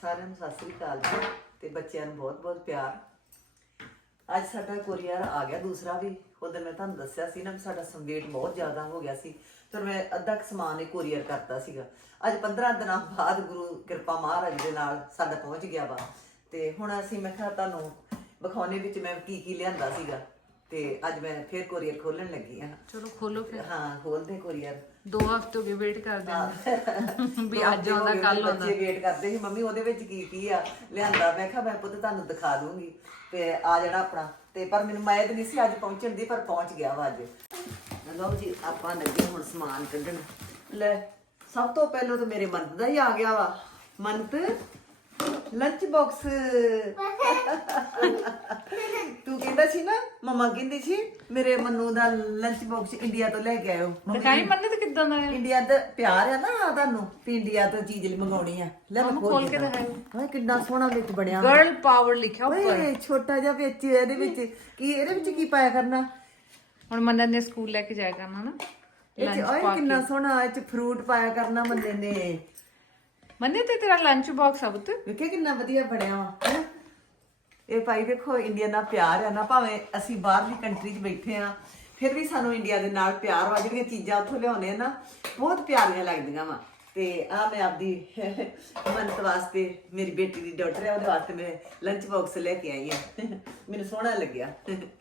ਸਾਰਿਆਂ ਨੂੰ ਸਤਿ ਸ੍ਰੀ ਅਕਾਲ ਜੀ ਤੇ ਬੱਚਿਆਂ ਨੂੰ ਬਹੁਤ ਬਹੁਤ ਪਿਆਰ। ਅੱਜ ਸਾਡਾ ਕੋਰੀਅਰ ਆ ਗਿਆ ਦੂਸਰਾ ਵੀ। ਉਦੋਂ ਮੈਂ ਤੁਹਾਨੂੰ ਦੱਸਿਆ ਸੀ ਨਾ ਵੀ ਸਾਡਾ ਸੰਵੇਟ ਬਹੁਤ ਜ਼ਿਆਦਾ ਹੋ ਗਿਆ ਸੀ। ਫਿਰ ਮੈਂ ਅੱਧਾ ਕੁ ਸਮਾਨ ਹੀ ਕੋਰੀਅਰ ਕਰਤਾ ਸੀਗਾ। ਅੱਜ 15 ਦਿਨਾਂ ਬਾਅਦ ਗੁਰੂ ਕਿਰਪਾ ਮਹਾਰਾਜ ਦੇ ਨਾਲ ਸਾਡਾ ਪਹੁੰਚ ਗਿਆ ਵਾ। ਤੇ ਹੁਣ ਅਸੀਂ ਮੈਂ ਕਿਹਾ ਤੁਹਾਨੂੰ ਵਿਖਾਉਣੇ ਵਿੱਚ ਮੈਂ ਕੀ ਕੀ ਲਿਆਂਦਾ ਸੀਗਾ। ਤੇ ਅੱਜ ਮੈਂ ਫਿਰ ਕੋਰੀਅਰ ਖੋਲਣ ਲੱਗੀ ਆ ਚਲੋ ਖੋਲੋ ਫਿਰ। ਹਾਂ ਖੋਲਦੇ ਕੋਰੀਅਰ। ਦੋ ਹਫ਼ਤੇ ਹੋ ਗਏ ਵੇਟ ਕਰਦੇ ਆਂ ਵੀ ਅੱਜ ਆਉਂਦਾ ਕੱਲ ਆਉਂਦਾ। ਬੱਚੇ ਵੇਟ ਕਰਦੇ ਸੀ ਮੰਮੀ ਉਹਦੇ ਵਿੱਚ ਕੀ ਕੀ ਆ? ਲਿਆਂਦਾ। ਮੈਂ ਕਿਹਾ ਮੈਂ ਪੁੱਤ ਤੁਹਾਨੂੰ ਦਿਖਾ ਦੂੰਗੀ। ਤੇ ਆ ਜਾਣਾ ਆਪਣਾ। ਤੇ ਪਰ ਮੈਨੂੰ ਮਾਇਦ ਨਹੀਂ ਸੀ ਅੱਜ ਪਹੁੰਚਣ ਦੀ ਪਰ ਪਹੁੰਚ ਗਿਆ ਵਾ ਅੱਜ। ਲਓ ਜੀ ਆਪਾਂ ਲੱਗੇ ਹੁਣ ਸਮਾਨ ਕੱਢਣ। ਲੈ ਸਭ ਤੋਂ ਪਹਿਲਾਂ ਤਾਂ ਮੇਰੇ ਮੰਤ ਦਾ ਹੀ ਆ ਗਿਆ ਵਾ। ਮੰਤ ਲੰਚ ਬਾਕਸ ਤੂੰ ਕਹਿੰਦਾ ਸੀ ਨਾ ਮਮਾ ਕਹਿੰਦੀ ਸੀ ਮੇਰੇ ਮੰਨੂ ਦਾ ਲੰਚ ਬਾਕਸ ਇੰਡੀਆ ਤੋਂ ਲੈ ਕੇ ਆਇਓ। ਮੰਮੀ ਮੰਨੇ ਤੇ ਕਿੱਦਾਂ ਦਾ ਹੈ ਇੰਡੀਆ ਦਾ ਪਿਆਰ ਹੈ ਨਾ ਤੁਹਾਨੂੰ ਵੀ ਇੰਡੀਆ ਤੋਂ ਚੀਜ਼ ਲਈ ਮੰਗਾਉਣੀ ਆ। ਲੈ ਮੈਂ ਖੋਲ ਕੇ ਦਿਖਾਇਓ। ਓਏ ਕਿੰਨਾ ਸੋਹਣਾ ਵਿੱਚ ਬਣਿਆ ਗਰਲ ਪਾਵਰ ਲਿਖਿਆ ਉੱਪਰ। ਓਏ ਛੋਟਾ ਜਿਹਾ ਵਿੱਚ ਇਹਦੇ ਵਿੱਚ ਕੀ ਇਹਦੇ ਵਿੱਚ ਕੀ ਪਾਇਆ ਕਰਨਾ? ਹੁਣ ਮੰਨਨ ਨੇ ਸਕੂਲ ਲੈ ਕੇ ਜਾਇਆ ਕਰਨਾ ਨਾ। ਇਹ ਚ ਓਏ ਕਿੰਨਾ ਸੋਹਣਾ ਇਹ ਚ ਫਰੂਟ ਪਾਇਆ ਕਰਨਾ ਮੰਨੇ ਨੇ। ਮੰਨੇ ਤੇ ਤੇਰਾ ਲੰਚ ਬਾਕਸ ਆ ਪੁੱਤ। ਵੇਖਿਆ ਕਿੰਨਾ ਵਧੀਆ ਬਣਿਆ ਵਾ, ਹੈਂ? ਇਹ ਭਾਈ ਵੇਖੋ ਇੰਡੀਆ ਨਾਲ ਪਿਆਰ ਹੈ ਨਾ, ਭਾਵੇਂ ਅਸੀਂ ਬਾਹਰਲੀ ਕੰਟਰੀ 'ਚ ਬੈਠੇ ਆ, ਫਿਰ ਵੀ ਸਾਨੂੰ ਇੰਡੀਆ ਦੇ ਨਾਲ ਪਿਆਰ ਵਾ, ਜਿਹੜੀਆਂ ਚੀਜ਼ਾਂ ਉੱਥੋਂ ਲਿਆਉਂਦੇ ਆ ਨਾ, ਬਹੁਤ ਪਿਆਰੀਆਂ ਲੱਗਦੀਆਂ ਵਾ। ਤੇ ਆ ਮੈਂ ਆਪਦੀ ਮੰਨਤ ਵਾਸਤੇ ਮੇਰੀ ਬੇਟੀ ਦੀ ਡਾਟਰ ਹੈ ਉਹਦੇ ਵਾਸਤੇ ਮੈਂ ਲੰਚ ਬਾਕਸ ਲੈ ਕੇ ਆਈ ਹਾਂ ਮੈਨੂੰ ਸੋਹਣਾ ਲੱਗਿਆ।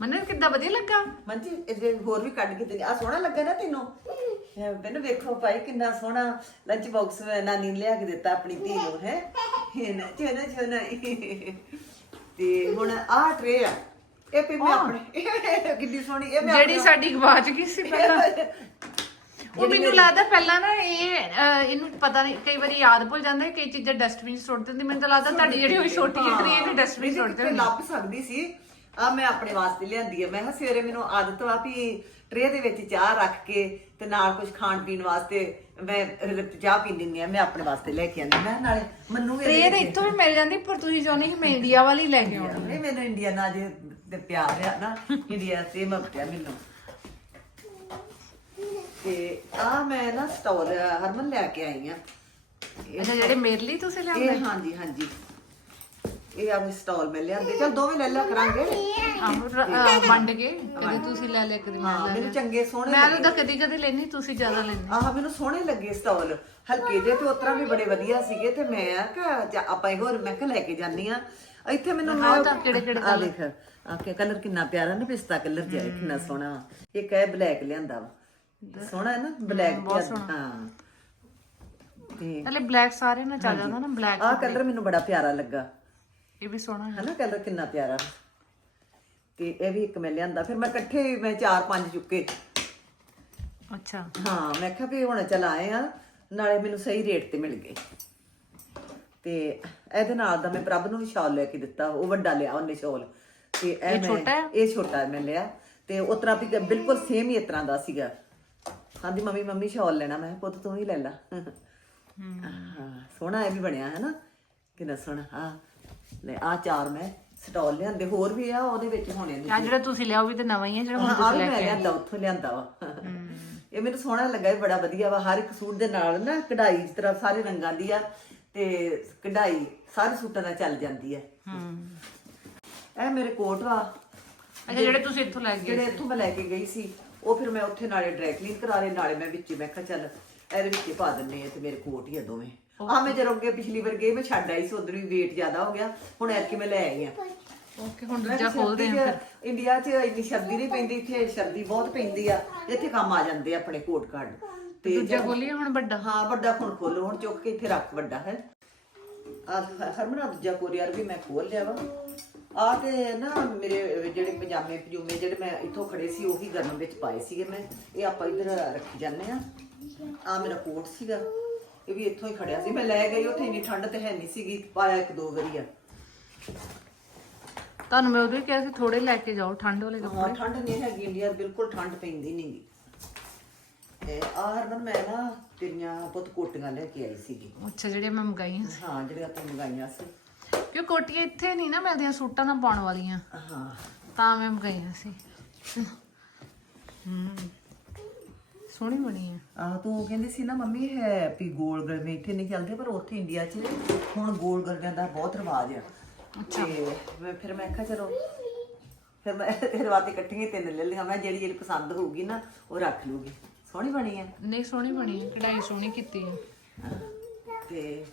ਮੰਨੇ ਕਿੱਦਾਂ ਵਧੀਆ ਲੱਗਾ? ਮੰਜੀ ਇਹਦੇ ਹੋਰ ਵੀ ਕੱਢ ਕੇ ਤੇ ਆ ਸੋਹਣਾ ਲੱਗਾ ਨਾ ਤੈਨੂੰ? ਮੈਨੂੰ ਵੇਖੋ ਭਾਈ ਕਿੰਨਾ ਸੋਹਣਾ ਲੰਚ ਬਾਕਸ ਨਾਨੀ ਨੇ ਲਿਆ ਕੇ ਦਿੱਤਾ ਆਪਣੀ ਧੀ ਨੂੰ ਹੈ? ਨਾ ਚੋਨਾ ਚੋਨਾ ਤੇ ਹੁਣ ਆਹ ਟਰੇ ਆ। ਇਹ ਵੀ ਮੈਂ ਆਪਣੇ ਕਿੰਨੀ ਸੋਹਣੀ ਇਹ ਮੈਂ ਜਿਹੜੀ ਸਾਡੀ ਗਵਾਚ ਗਈ ਸੀ ਪਹਿਲਾਂ। ਉਹ ਮੈਨੂੰ ਲੱਗਦਾ ਪਹਿਲਾਂ ਨਾ ਇਹ ਅਹ, ਇਹਨੂੰ ਪਤਾ ਨਹੀਂ ਕਈ ਵਾਰੀ ਯਾਦ ਭੁੱਲ ਜਾਂਦਾ ਹੈ ਕਈ ਚੀਜ਼ਾਂ ਡਸਟਬਿਨ 'ਚ ਸੁੱਟ ਦਿੰਦੀ। ਮੈਨੂੰ ਤਾਂ ਲੱਗਦਾ ਤੁਹਾਡੀ ਜਿਹੜੀ ਹੋਈ ਛੋਟੀ ਜਿਹੀ ਟਰੀ ਹੈ ਡਸਟਬਿਨ ਸੁੱਟ ਕਿਤੇ ਲੱਭ ਸਕਦੀ ਸੀ? ਆ ਮੈਂ ਆਪਣੇ ਵਾਸਤੇ ਲਿਆਂਦੀ ਹੈ ਮੈਂ ਕਿਹਾ ਸਵੇਰੇ ਮੈਨੂੰ ਆਦਤ ਵਾ ਵੀ ਟਰੇ ਦੇ ਵਿੱਚ ਚਾਹ ਰੱਖ ਕੇ ਤੇ ਨਾਲ ਕੁਝ ਖਾਣ ਪੀਣ ਵਾਸਤੇ ਮੈਂ ਅਹ, ਚਾਹ ਪੀ ਲੈਂਦੀ ਆ। ਮੈਂ ਆਪਣੇ ਵਾਸਤੇ ਲੈ ਕੇ ਆਂਦੀ ਮੈਂ ਕਿਹਾ ਨਾਲੇ ਮੰਨੂ ਵੀ ਟ੍ਰੇ ਤਾਂ ਇੱਥੋਂ ਵੀ ਮਿਲ ਜਾਂਦੀ ਪਰ ਤੁਸੀਂ ਚਾਹੁੰਦੇ ਕਿ ਮੈਂ ਇੰਡੀਆ ਵਾਲੀ ਲੈ ਕੇ ਆਉਣਾ ਨਹੀਂ ਮੈਨੂੰ ਇੰਡੀਆ ਨਾਲ ਜੇ ਤੇ ਪਿਆਰ ਆ ਨਾ ਇੰਡੀਆ ਤੇ ਮਪਟਿਆ ਮੈਨੂੰ। ਤੇ ਆ ਮੈਂ ਨਾ ਸਟੋਲ ਹਰਮਨ ਲੈ ਕੇ ਆਈ ਆ। ਅੱਛਾ ਜਿਹੜੇ ਮੇਰੇ ਲਈ ਤੁਸੀਂ ਲਿਆਂਦੇ ਇਹ ਹਾਂਜੀ ਹਾਂਜੀ। ਇਹ ਆਪਣੇ ਸਟਾਲ ਮੈਂ ਲਿਆਂਦੇ। ਚਲ ਦੋਵੇਂ ਲੈ ਲਿਆ ਕਰਾਂਗੇ। ਆਹੋ ਰ- ਅਹ, ਵੰਡ ਕੇ ਕਦੇ ਤੁਸੀਂ ਲੈ ਲਿਆ ਕਦੇ ਮੈਂ ਹਾਂ ਲੈ ਮੈਨੂੰ ਚੰਗੇ ਸੋਹਣੇ ਮੈਂ ਤਾਂ ਕਦੀ ਕਦੀ ਲੈਣੀ ਤੁਸੀਂ ਜ਼ਿਆਦਾ ਲੈਂਦੇ। ਆਹ ਮੈਨੂੰ ਸੋਹਣੇ ਲੱਗੇ ਸਟਾਲ ਹਲਕੇ ਜਿਹੇ ਤੇ ਉਤਰਾ ਵੀ ਬੜੇ ਵਧੀਆ ਸੀਗੇ ਤੇ ਮੈਂ ਕਿ ਆਪਾਂ ਇਹ ਹੋਰ ਮੈਂ ਕਿ ਲੈ ਕੇ ਜਾਨੀ ਆ। ਇੱਥੇ ਮੈਨੂੰ ਦਿਖਾਓ ਤਾਂ ਕਿਹੜੇ-ਕਿਹੜੇ ਆ ਦੇਖ ਆ ਕੇ ਕਲਰ ਕਿੰਨਾ ਪਿਆਰਾ ਨਾ ਪਿਸਤਾ ਕਲਰ ਜਿਹਾ ਹੈ, ਕਿੰਨਾ ਸੋਹਣਾ ਵਾ। ਇੱਕ ਹੈ ਬਲੈਕ ਲਿਆਂਦਾ ਵਾ। ਸੋਹਣਾ ਹੈ ਨਾ ਬਲੈਕ ਹਾਂ ਤੇ ਪਹਿਲੇ ਬਲੈਕ ਸਾਰੇ ਨਾਲ ਚੱਲ ਜਾਂਦਾ ਨਾ ਬਲੈਕ ਆਹ ਕਲਰ ਮੈਨੂੰ ਬੜਾ ਪਿਆਰਾ ਲੱਗਾ। ਇਹ ਵੀ ਸੋਹਣਾ ਹੈ। ਹਨਾ ਕਲਰ ਕਿੰਨਾ ਪਿਆਰਾ ਤੇ ਇਹ ਵੀ ਇੱਕ ਮੈਂ ਲਿਆਂਦਾ ਫਿਰ ਮੈਂ ਇਕੱਠੇ ਮੈਂ ਚਾਰ ਪੰਜ ਚੁੱਕੇ। ਅੱਛਾ। ਹਾਂ ਮੈਂ ਕਿਹਾ ਵੀ ਹੁਣ ਚਲ ਆਏ ਆ ਨਾਲੇ ਮੈਨੂੰ ਸਹੀ ਰੇਟ ਤੇ ਮਿਲ ਗਏ। ਤੇ ਇਹਦੇ ਨਾਲ ਦਾ ਮੈਂ ਪ੍ਰਭ ਨੂੰ ਵੀ ਸ਼ਾਲ ਲੈ ਕੇ ਦਿੱਤਾ ਉਹ ਵੱਡਾ ਲਿਆ ਉਹਨੇ ਸ਼ਾਲ। ਤੇ ਇਹ ਮੈਂ ਛੋਟਾ ਹੈ? ਇਹ ਛੋਟਾ ਮੈਂ ਲਿਆ। ਤੇ ਉਸ ਤਰ੍ਹਾਂ ਵੀ ਬਿਲਕੁਲ ਸੇਮ ਹੀ ਇਸ ਤਰ੍ਹਾਂ ਦਾ ਸੀਗਾ। ਹਾਂਜੀ ਮੰਮੀ ਮੰਮੀ ਸ਼ਾਲ ਲੈਣਾ। ਮੈਂ ਕਿਹਾ, ਪੁੱਤ ਤੂੰ ਹੀ ਲੈ ਲੈ। ਹਾਂ। ਸੋਹਣਾ ਇਹ ਵੀ ਬਣਿਆ ਹੈ ਨਾ ਕਿੰਨਾ ਸੋਹਣਾ। ਹਾਂ। ਲੈ ਆ ਚਾਰ ਮੈਂ ਸਟਾਲ ਲਿਆਂਦੇ ਹੋਰ ਵੀ ਆ ਉਹਦੇ ਵਿੱਚ ਹੋਣੇ ਨੇ। ਆ ਜਿਹੜਾ ਤੁਸੀਂ ਲਿਆ ਉਹ ਵੀ ਤਾਂ ਨਵਾਂ ਹੀ ਹੈ ਜਿਹੜਾ ਹੁਣ ਆ ਵੀ ਮੈਂ ਲਿਆਂਦਾ ਉੱਥੋਂ ਲਿਆਂਦਾ ਵਾ। ਇਹ ਮੈਨੂੰ ਸੋਹਣਾ ਲੱਗਾ ਇਹ ਬੜਾ ਵਧੀਆ ਵਾ ਹਰ ਇੱਕ ਸੂਟ ਦੇ ਨਾਲ ਨਾ ਕਢਾਈ ਇਸ ਤਰ੍ਹਾਂ ਸਾਰੇ ਰੰਗਾਂ ਦੀ ਆ ਤੇ ਕਢਾਈ ਸਾਰੇ ਸੂਟਾਂ ਨਾਲ ਚੱਲ ਜਾਂਦੀ ਹੈ ਹੂੰ। ਇਹ ਮੇਰੇ ਕੋਟ ਵਾ ਅੱਛਾ ਜਿਹੜੇ ਤੁਸੀਂ ਇੱਥੋਂ ਲੈ ਗਏ ਜਿਹੜੇ ਇੱਥੋਂ ਮੈਂ ਲੈ ਕੇ ਗਈ ਸੀ ਉਹ ਫਿਰ ਮੈਂ ਉੱਥੇ ਨਾਲੇ ਡਰਾਈ ਕਲੀਨ ਕਰਾ ਲਏ ਨਾਲੇ ਮੈਂ ਵਿੱਚ ਮੈਂ ਕਿਹਾ ਚੱਲ ਇਹਦੇ ਵਿੱਚ ਹੀ ਪਾ ਦਿੰਨੇ ਆ ਤੇ ਮੇਰੇ ਕੋਟ ਹੀ ਆ ਦੋਵੇਂ। ਆ ਮੈਂ ਜਦੋਂ ਅੱਗੇ ਪਿਛਲੀ ਵਾਰ ਗਈ ਮੈਂ ਛੱਡ ਆਈ ਸੀ ਉਧਰ ਵੀ weight ਜ਼ਿਆਦਾ ਹੋ ਗਿਆ। ਹੁਣ ਐਤਕੀ ਮੈਂ ਲੈ ਆਈ ਆ। ਓਕੇ ਹੁਣ ਦੂਜਾ ਖੋਲਦੇ ਆ ਫਿਰ। ਇੰਡੀਆ 'ਚ ਇੰਨੀ ਸਰਦੀ ਨਹੀਂ ਪੈਂਦੀ ਇੱਥੇ ਸਰਦੀ ਬਹੁਤ ਪੈਂਦੀ ਆ ਇੱਥੇ ਕੰਮ ਆ ਜਾਂਦੇ ਆ ਆਪਣੇ ਕੋਟ ਕਾਰਡ ਤੇ ਦੂਜਾ ਖੋਲੀਏ ਹੁਣ ਵੱਡਾ? ਹਾਂ ਵੱਡਾ ਹੁਣ ਖੋਲੋ ਹੁਣ ਚੁੱਕ ਕੇ ਇੱਥੇ ਰੱਖ ਵੱਡਾ ਹੈ। ਆ ਹਰਮਨਾ ਦੂਜਾ ਕੋਰੀਅਰ ਵੀ ਮੈਂ ਖੋਲ ਲਿਆ ਵਾ। ਆ ਤੇ ਨਾ ਮੇਰੇ ਜਿਹੜੇ ਪਜਾਮੇ ਪਜੂਮੇ ਜਿਹੜੇ ਮੈਂ ਇੱਥੋਂ ਖੜੇ ਸੀ ਉਹੀ ਗਰਮ ਵਿੱਚ ਪਾਏ ਸੀਗੇ ਮੈਂ। ਇਹ ਆਪਾਂ ਇੱਧਰ ਰੱਖੀ ਜਾਂਦੇ ਆ। ਆ ਮੇਰਾ ਕੋਟ ਸੀਗਾ। ਇਹ ਵੀ ਇੱਥੋਂ ਹੀ ਖੜਿਆ ਸੀ। ਮੈਂ ਲੈ ਗਈ ਉੱਥੇ ਇੰਨੀ ਠੰਡ ਤੇ ਹੈ ਨਹੀਂ ਸੀਗੀ ਪਾਇਆ ਇੱਕ ਦੋ ਵਾਰੀ ਆ। ਤੁਹਾਨੂੰ ਮੈਂ ਉਦੋਂ ਹੀ ਕਿਹਾ ਸੀ ਥੋੜੇ ਲੈ ਕੇ ਜਾਓ ਠੰਡ ਵਾਲੇ ਕੱਪੜੇ। ਹਾਂ ਠੰਡ ਨਹੀਂ ਹੈਗੀ ਇੰਡੀਆ 'ਚ ਬਿਲਕੁਲ ਠੰਡ ਪੈਂਦੀ ਨਹੀਂਗੀ ਤੇ ਆ ਹਰਮਨ ਮੈਂ ਨਾ ਤੇਰੀਆਂ ਪੁੱਤ ਕੋਟੀਆਂ ਲੈ ਕੇ ਆਈ ਸੀਗੀ। ਅੱਛਾ ਜਿਹੜੇ ਮੈਂ ਮੰਗਾਈਆਂ ਸੀ। ਹਾਂ ਜਿਹੜੀਆਂ ਤੂੰ ਮੰਗਾਈਆਂ ਸੀ। ਕਿਉਂ ਕੋਟੀਆਂ ਇੱਥੇ ਨਹੀਂ ਨਾ ਮਿਲਦੀਆਂ ਸੂਟਾਂ ਨਾਲ ਪਾਉਣ ਵਾਲੀਆਂ। ਹਾਂ। ਤਾਂ ਮੈਂ ਮੰਗਾਈਆਂ ਸੀ। ਹੂੰ। ਸੋਹਣੀ ਬਣੀ ਆ ਆਹ ਤੂੰ ਕਹਿੰਦੀ ਸੀ ਨਾ ਮੰਮੀ ਹੈ ਵੀ ਗੋਲ ਗਰਮੇ ਇੱਥੇ ਨਹੀਂ ਚੱਲਦੇ ਪਰ ਉੱਥੇ ਇੰਡੀਆ 'ਚ ਹੁਣ ਗੋਲ ਗਰਮਿਆਂ ਦਾ ਬਹੁਤ ਰਿਵਾਜ ਆ। ਤੇ ਮੈਂ ਫਿਰ ਮੈਂ ਕਿਹਾ ਚਲੋ ਫਿਰ ਮੈਂ ਫਿਰ ਵਾਤੇ ਇਕੱਠੀਆਂ ਹੀ ਤਿੰਨ ਲੈ ਲਈਆਂ ਮੈਂ ਜਿਹੜੀ ਜਿਹੜੀ ਪਸੰਦ ਹੋਊਗੀ ਨਾ ਉਹ ਰੱਖ ਲੂਗੀ ਸੋਹਣੀ ਬਣੀ ਆ। ਨਹੀਂ ਸੋਹਣੀ ਬਣੀ ਆ ਕਢਾਈ ਸੋਹਣੀ ਕੀਤੀ ਆ ਤੇ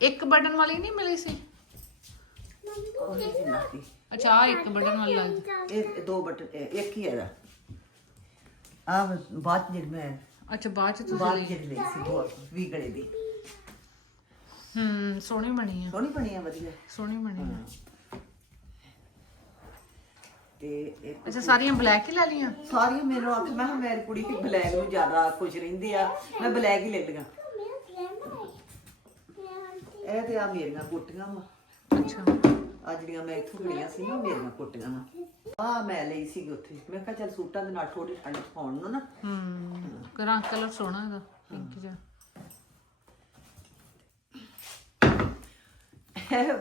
ਇੱਕ ਬਟਨ ਵਾਲੀ ਨਹੀਂ ਮਿਲੀ ਸੀ? ਉਹ ਨਹੀਂ ਸੀ ਨਾਤੀ ਅੱਛਾ ਆ ਇੱਕ ਬਟਨ ਵਾਲੀ। ਲੱਗਦੀ ਇਹ ਦੋ ਬਟਨ ਇਹ ਇੱਕ ਹੀ ਹੈਗਾ ਆ 'ਚ ਜਿਹੜੀ ਮੈਂ ਅੱਛਾ ਬਾਅਦ ਚ ਤੁਸੀਂ 'ਚ ਜਿਹੜੀ ਲਈ ਸੀ ਦੋ ਵੀ ਗਲੇ ਦੀ। ਹੂੰ ਸੋਹਣੀ ਬਣੀ ਆ। ਸੋਹਣੀ ਬਣੀ ਆ ਵਧੀਆ। ਸੋਹਣੀ ਬਣੀ ਆ। ਤੇ ਇੱਕ ਅੱਛਾ ਸਾਰੀਆਂ ਬਲੈਕ ਹੀ ਲੈ ਲੀਆਂ ਸਾਰੀਆਂ ਮੈਨੂੰ ਆਖ ਮੈਂ ਕਿਹਾ ਮੇਰੀ ਕੁੜੀ ਕਿ ਬਲੈਕ ਨੂੰ ਜ਼ਿਆਦਾ ਖੁਸ਼ ਰਹਿੰਦੀ ਆ। ਮੈਂ ਬਲੈਕ ਹੀ ਲੈ ਲਈਆਂ। ਇਹ ਤੇ ਆ ਮੇਰੀਆਂ ਕੋਟੀਆਂ ਵਾ। ਅੱਛਾ। ਆ ਜਿਹੜੀਆਂ ਮੈਂ ਇੱਥੋਂ ਲਈਆਂ ਸੀ ਨਾ ਮੇਰੀਆਂ ਕੋਟੀਆਂ ਵਾ। ਆ ਮੈਂ ਲਈ ਸੀ ਉੱਥੇ। ਮੈਂ ਕਿਹਾ ਚੱਲ ਸੂਟਾਂ ਦੇ ਨਾਲ ਥੋੜੀ ਠੰਡ ਚ ਪਾਉਣ ਨੂੰ ਨਾ। ਹੂੰ ਕਰਾਂ ਕਲਰ ਸੋਹਣਾ ਇਹਦਾ ਪਿੰਕ ਜਿਹਾ।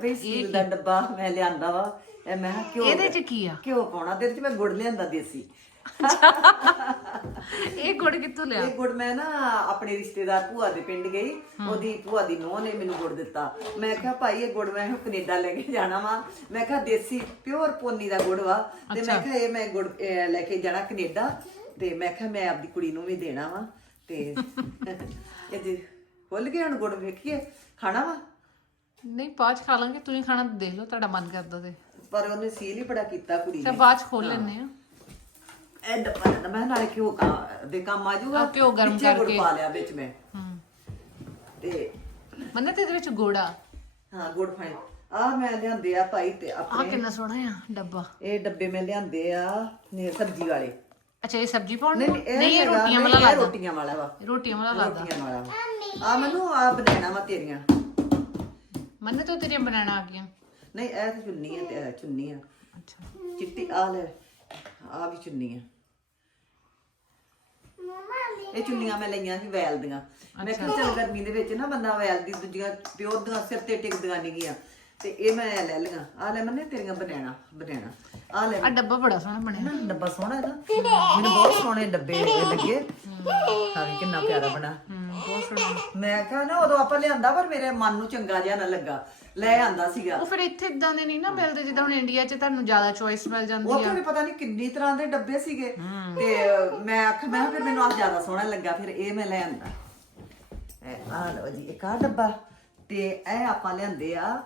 ਵੀ ਸੀਲ ਦਾ ਡੱਬਾ ਮੈਂ ਲਿਆਂਦਾ ਵਾ। ਇਹ ਮੈਂ ਕਿਹਾ ਕਿਉਂ ਇਹਦੇ ਚ ਕੀ ਆ? ਘਿਓ ਪਾਉਣਾ? ਤੇ ਇਹਦੇ ਚ ਮੈਂ ਗੁੜ ਲਿਆਂਦਾ ਦੇਸੀ। ਇਹ ਗੁੜ ਕਿੱਥੋਂ ਲਿਆ? ਇਹ ਗੁੜ ਮੈਂ ਨਾ ਆਪਣੇ ਰਿਸ਼ਤੇਦਾਰ ਭੂਆ ਦੇ ਪਿੰਡ ਗਈ। ਉਹਦੀ ਭੂਆ ਦੀ ਨੂੰਹ ਨੇ ਮੈਨੂੰ ਗੁੜ ਦਿੱਤਾ। ਮੈਂ ਕਿਹਾ ਭਾਈ ਇਹ ਗੁੜ ਮੈਂ ਹੁਣ ਕੈਨੇਡਾ ਲੈ ਕੇ ਜਾਣਾ ਵਾ। ਮੈਂ ਕਿਹਾ ਦੇਸੀ ਪਿਓਰ ਪੋਨੀ ਦਾ ਗੁੜ ਵਾ। ਤੇ ਮੈਂ ਕਿਹਾ ਇਹ ਮੈਂ ਗੁੜ ਲੈ ਕੇ ਜਾਣਾ ਕੈਨੇਡਾ। ਤੇ ਮੈਂ ਕਿਹਾ ਮੈਂ ਆਪਦੀ ਕੁੜੀ ਨੂੰ ਵੀ ਦੇਣਾ ਵਾ। ਤੇ ਇਹ ਜੀ ਖੁੱਲ ਗਿਆ ਹੁਣ ਗੁੜ ਵੇਖੀਏ ਖਾਣਾ ਵਾ? ਨਹੀਂ ਬਾਅਦ ਚ ਖਾ ਲਾਂਗੇ ਤੁਸੀਂ ਖਾਣਾ ਦੇਖ ਲਓ ਤੁਹਾਡਾ ਮਨ ਕਰਦਾ ਤੇ। ਪਰ ਉਹਨੇ ਸੀਲ ਹੀ ਬੜਾ ਕੀਤਾ ਕੁੜੀ ਤੇ ਨੇ। ਬਾਅਦ ਚ ਖੋਲ ਲੈਣੇ ਆ ਐ ਡੱਬਾ ਨਾ ਮੈਂ ਨਾਲੇ ਘਿਓ ਕਾ ਦੇ ਕੰਮ ਆ ਜਾਊਗਾ ਹਾਂ, ਘਿਓ ਗਰਮ ਵਿੱਚੇ ਗੁੜ ਕਰਕੇ। ਪਾ ਲਿਆ ਵਿੱਚ ਮੈਂ। ਹੂੰ। ਤੇ ਮੰਨੇ ਤੇ ਇਹਦੇ ਵਿੱਚ ਗੁੜ ਆ? ਹਾਂ ਗੁੜ ਫਾਈ ਆ ਮੈਂ ਲਿਆਂਦੇ ਆ ਭਾਈ ਤੇ ਆ ਆਪਣੇ ਕਿੰਨਾ ਸੋਹਣਾ ਆ ਡੱਬਾ। ਇਹ ਡੱਬੇ ਮੈਂ ਲਿਆਂਦੇ ਆ ਨੇ ਸਬਜ਼ੀ ਵਾਲੇ। ਅੱਛਾ ਇਹ ਸਬਜ਼ੀ ਪਾਉਣ ਨਹੀਂ ਨੂੰ? ਨਹੀਂ, ਇਹ ਨਹੀਂ ਇਹ ਹੈਗਾ, ਰੋਟੀਆਂ ਨਹੀਂ, ਵਾਲਾ ਇਹ ਲੱਗਦਾ ਰੋਟੀਆਂ ਵਾਲਾ ਵਾ। ਰੋਟੀਆਂ ਵਾਲਾ ਲੱਗਦਾ ਰੋਟੀਆਂ ਵਾਲਾ ਵਾ। ਆ ਮੈਨੂੰ ਆ ਬਣਾਣਾ ਵਾ ਤੇਰੀਆਂ। ਮੰਨੇ ਤੋਂ ਤੇਰੀਆਂ ਬਣਾਣਾ ਆ ਗਈਆਂ। ਨਹੀਂ ਇਹ ਤਾਂ ਚੁੰਨੀ ਆ ਤੇ ਇਹ ਚੁੰਨੀ ਆ। ਅੱਛਾ। ਚਿੱਟੀ ਆ ਲੈ। ਆ ਵੀ ਚੁੰਨੀ ਆ ਇਹ ਚੁੰਨੀਆਂ ਮੈਂ ਲਈਆਂ ਸੀ ਵੈਲ ਦੀਆਂ। ਮੈਂ ਕਿਹਾ ਚੱਲ ਗਰਮੀ ਦੇ ਵਿੱਚ ਨਾ ਬੰਦਾ ਵੈਲ ਦੀ ਦੂਜੀਆਂ ਪਿਓਰ ਦੀਆਂ ਸਿਰ ਤੇ ਟਿਕਦੀਆਂ ਨਹੀਂ ਗੀਆਂ ਤੇ ਇਹ ਮੈਂ ਲੈ ਲਈਆਂ। ਆ ਲੈ ਮੰਨੇ ਤੇਰੀਆਂ ਬਣਾਣਾ ਬਣਾਣਾ ਆ ਲੈ ਆ ਡੱਬਾ ਬੜਾ ਸੋਹਣਾ ਬਣਿਆ। ਨਾ ਡੱਬਾ ਸੋਹਣਾ ਇਹਦਾ। ਮੈਨੂੰ ਬਹੁਤ ਸੋਹਣੇ ਡੱਬੇ ਲੱਗੇ। ਹਾਂ। ਕਿੰਨਾ ਪਿਆਰਾ ਬਣਾ। ਬਹੁਤ ਸੋਹਣਾ ਮੈਂ ਕਿਹਾ ਨਾ ਉਦੋਂ ਆਪਾਂ ਲਿਆਂਦਾ ਪਰ ਮੇਰੇ ਮਨ ਨੂੰ ਚੰਗਾ ਜਿਹਾ ਨਾ ਲੱਗਾ। ਲੈ ਆਂਦਾ ਸੀਗਾ। ਉਹ ਫਿਰ ਇੱਥੇ ਇਦਾਂ ਦੇ ਨਹੀਂ ਨਾ ਮਿਲਦੇ ਜਿੱਦਾਂ ਹੁਣ ਇੰਡੀਆ 'ਚ ਤੁਹਾਨੂੰ ਜ਼ਿਆਦਾ ਚੋਇਸ ਮਿਲ ਜਾਂਦੀ ਉਹ ਆ। ਤੁਹਾਨੂੰ ਪਤਾ ਨਹੀਂ ਕਿੰਨੀ ਤਰ੍ਹਾਂ ਦੇ ਡੱਬੇ ਸੀਗੇ। ਤੇ ਮੈਂ ਆਖ ਮੈਂ ਕਿਹਾ ਫਿਰ ਮੈਨੂੰ ਆਹ ਜ਼ਿਆਦਾ ਸੋਹਣਾ ਲੱਗਾ ਫਿਰ ਇਹ ਮੈਂ ਲੈ ਆਂਦਾ। ਇਹ ਆ ਲਓ ਜੀ ਇੱਕ ਆ ਡੱਬਾ। ਤੇ ਇਹ ਆਪਾਂ ਲਿਆਂਦੇ ਆ